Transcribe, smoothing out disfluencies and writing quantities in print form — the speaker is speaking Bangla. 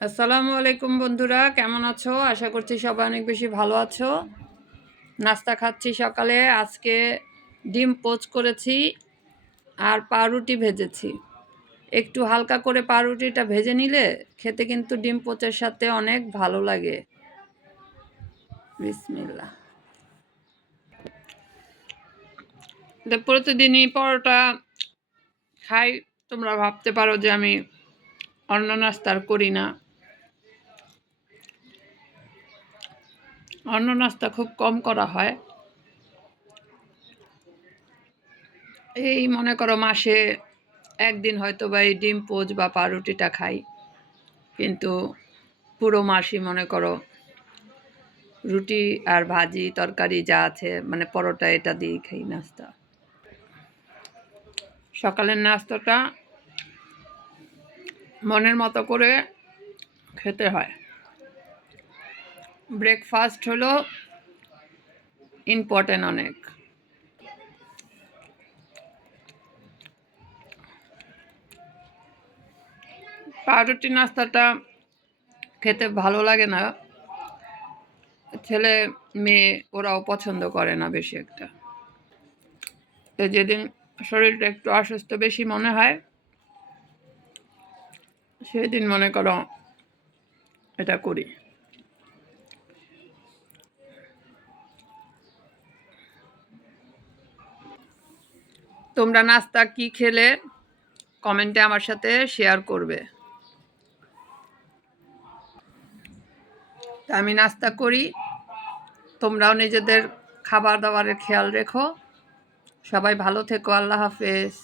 আসসালামু আলাইকুম বন্ধুরা, কেমন আছো? আশা করছি সবাই অনেক বেশি ভালো আছো। নাস্তা খাচ্ছি সকালে। আজকে ডিম পোচ করেছি আর পাউরুটি ভেজেছি। একটু হালকা করে পাউরুটিটা ভেজে নিলে খেতে কিন্তু ডিম পোচের সাথে অনেক ভালো লাগে। বিসমিল্লাহ। প্রতিদিনই পরোটা খাই। তোমরা ভাবতে পারো যে আমি অন্য নাস্তার করি না। অন্য নাস্তা খুব কম করা হয়। এই মনে করো মাসে একদিন হয়তো বা এই ডিম পোচ বা পাউরুটিটা খাই, কিন্তু পুরো মাসই মনে করো রুটি আর ভাজি তরকারি যা আছে মানে পরোটা এটা দিয়েই খাই নাস্তা। সকালের নাস্তাটা মনের মতো করে খেতে হয়। ব্রেকফাস্ট হলো ইম্পর্টেন্ট অনেক। পাউরুটি নাস্তাটা খেতে ভালো লাগে না, ছেলে মেয়ে ওরাও পছন্দ করে না বেশি একটা। তো যেদিন শরীরটা একটু অসুস্থ বেশি মনে হয় সেদিন মনে করো এটা করি। তোমরা নাস্তা কি খেলে কমেন্টে আমার সাথে শেয়ার করবে। তা আমি নাস্তা করি, তোমরাও নিজেদের খাবার দাবারের খেয়াল রেখো। সবাই ভালো থেকো। আল্লাহ হাফেজ।